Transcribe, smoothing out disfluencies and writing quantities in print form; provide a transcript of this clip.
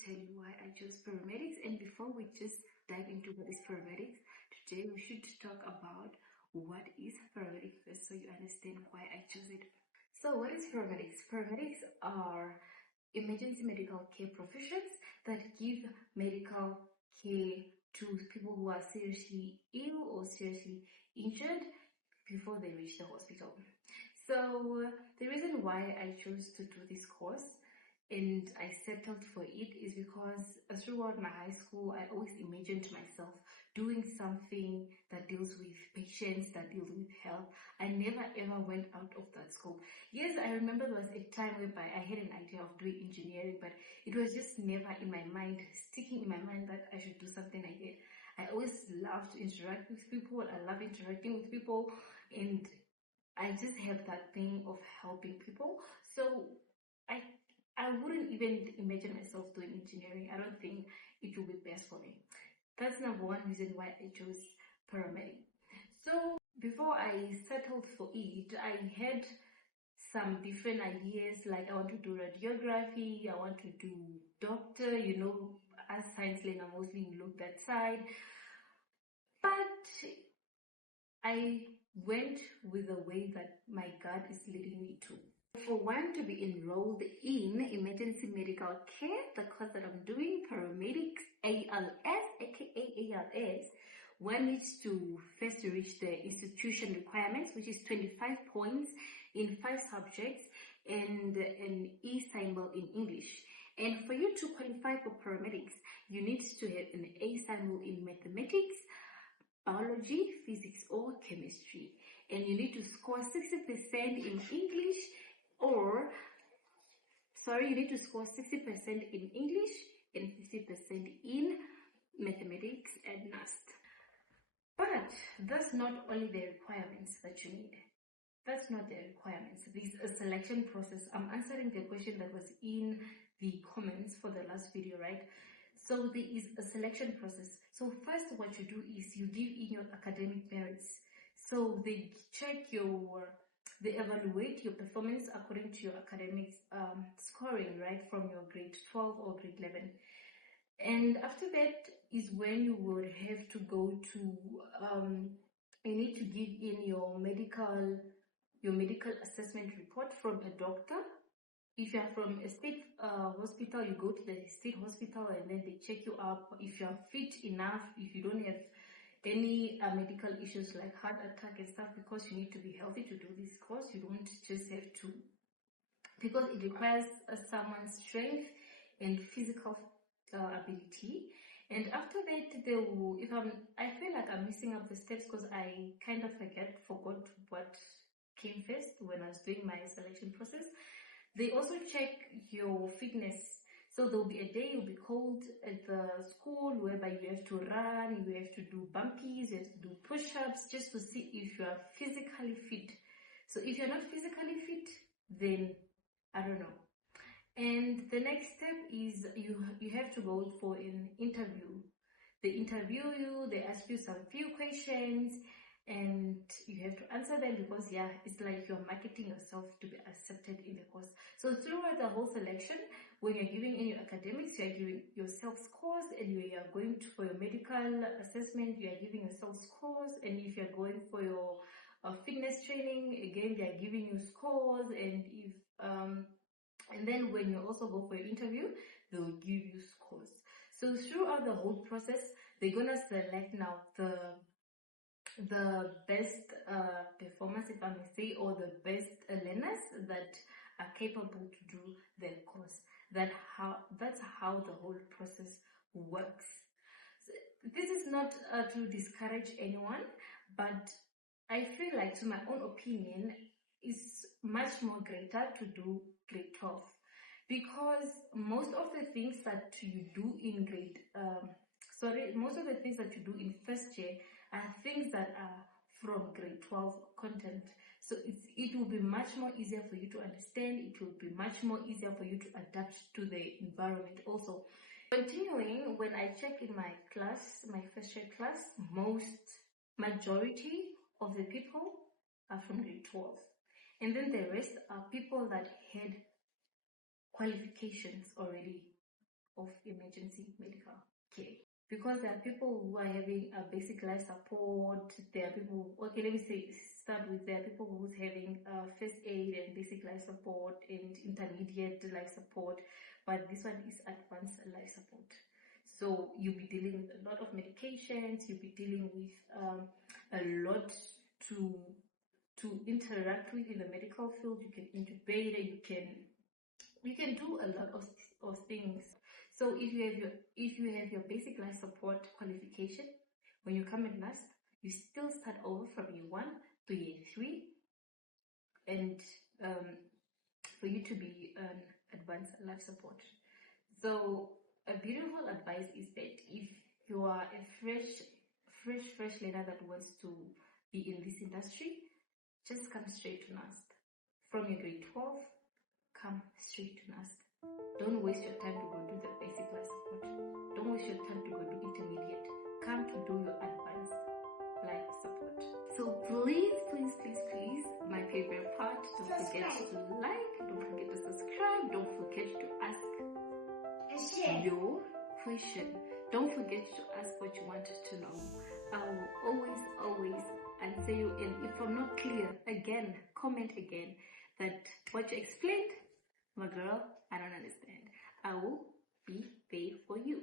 tell you why I chose paramedics. And before we just dive into what is paramedics, today we should talk about what is paramedic first so you understand why I chose it. So what is paramedics? Paramedics are emergency medical care professions that give medical care to people who are seriously ill or seriously injured before they reach the hospital. So the reason why I chose to do this course and I settled for it is because throughout my high school, I always imagined myself doing something that deals with patients, that deals with health. I never ever went out of that scope. Yes, I remember there was a time whereby I had an idea of doing engineering, but it was just never in my mind, sticking in my mind that I should do something like that. I always loved to interact with people. I love interacting with people, and I just have that thing of helping people. So I wouldn't even imagine myself doing engineering. I don't think it will be best for me. That's number one reason why I chose paramedic. So before I settled for it, I had some different ideas, like I want to do radiography, I want to do doctor, as science learner mostly you look that side. But I went with the way that my gut is leading me to. For one to be enrolled in emergency medical care, the course that I'm doing, paramedics, ALS, aka ALS, one needs to first reach the institution requirements, which is 25 points in 5 subjects and an E symbol in English. And for you to qualify for paramedics, you need to have an A symbol in mathematics, biology, physics, or chemistry. And you need to score 60% in English, you need to score 60% in English and 50% in mathematics and math. But that's not only the requirements that you need. That's not the requirements. There's a selection process. I'm answering the question that was in the comments for the last video, right? So there is a selection process. So first what you do is you give in your academic merits. So they they evaluate your performance according to your academic scoring, right, from your grade 12 or grade 11. And after that is when you would have to go to, you need to give in your medical assessment report from a doctor. If you are from a state hospital, you go to the state hospital and then they check you up. If you are fit enough, if you don't have any medical issues like heart attack and stuff, because you need to be healthy to do this course. You don't just have to, because it requires someone's strength and physical ability. And after that, I feel like I'm missing up the steps because I kind of forgot what came first when I was doing my selection process. They also check your fitness. So there'll be a day you'll be called at the school whereby you have to run, you have to do bumpies, you have to do push-ups just to see if you are physically fit. So if you're not physically fit, then I don't know. And the next step is you have to go for an interview. They interview you, they ask you some few questions, and you have to answer them because it's like you're marketing yourself to be accepted in the course. So throughout the whole selection, when you're giving in your academics, you're giving yourself scores, and when you're going for your medical assessment, you are giving yourself scores, and if you're going for your fitness training, again, they are giving you scores, and then when you also go for your interview, they'll give you scores. So throughout the whole process, they're gonna select now the best performance, if I may say, or the best learners that are capable to do their course. That's how the whole process works. So this is not to discourage anyone, but I feel like, to my own opinion, it's much more greater to do grade 12, because most of the things that you do in most of the things that you do in first year are things that are from grade 12 content. So it will be much more easier for you to understand. It will be much more easier for you to adapt to the environment also. Continuing, when I check in my class, my first year class, majority of the people are from grade 12. And then the rest are people that had qualifications already. of emergency medical care. Because there are people who are having a basic life support, there are people, okay, let me start with, there are people who's having first aid and basic life support and intermediate life support, but this one is advanced life support. So you'll be dealing with a lot of medications, you'll be dealing with a lot to interact with in the medical field. You can intubate, you can do a lot of things. So if you have your basic life support qualification, when you come in last, you still start over from year 1 to year 3, and for you to be an advanced life support. So a beautiful advice is that if you are a fresh learner that wants to be in this industry, just come straight to NASP. From your grade 12, come straight to NASP. Don't waste your time to go do the basic life support. Don't waste your time to go do intermediate. Come to do your advanced life support. So please, my favorite part, don't forget to like, don't forget to subscribe, don't forget to ask your question. Don't forget to ask what you wanted to know. I will always answer you, and if I'm not clear, again, comment again that what you explained, my girl, I don't understand. I will be there for you.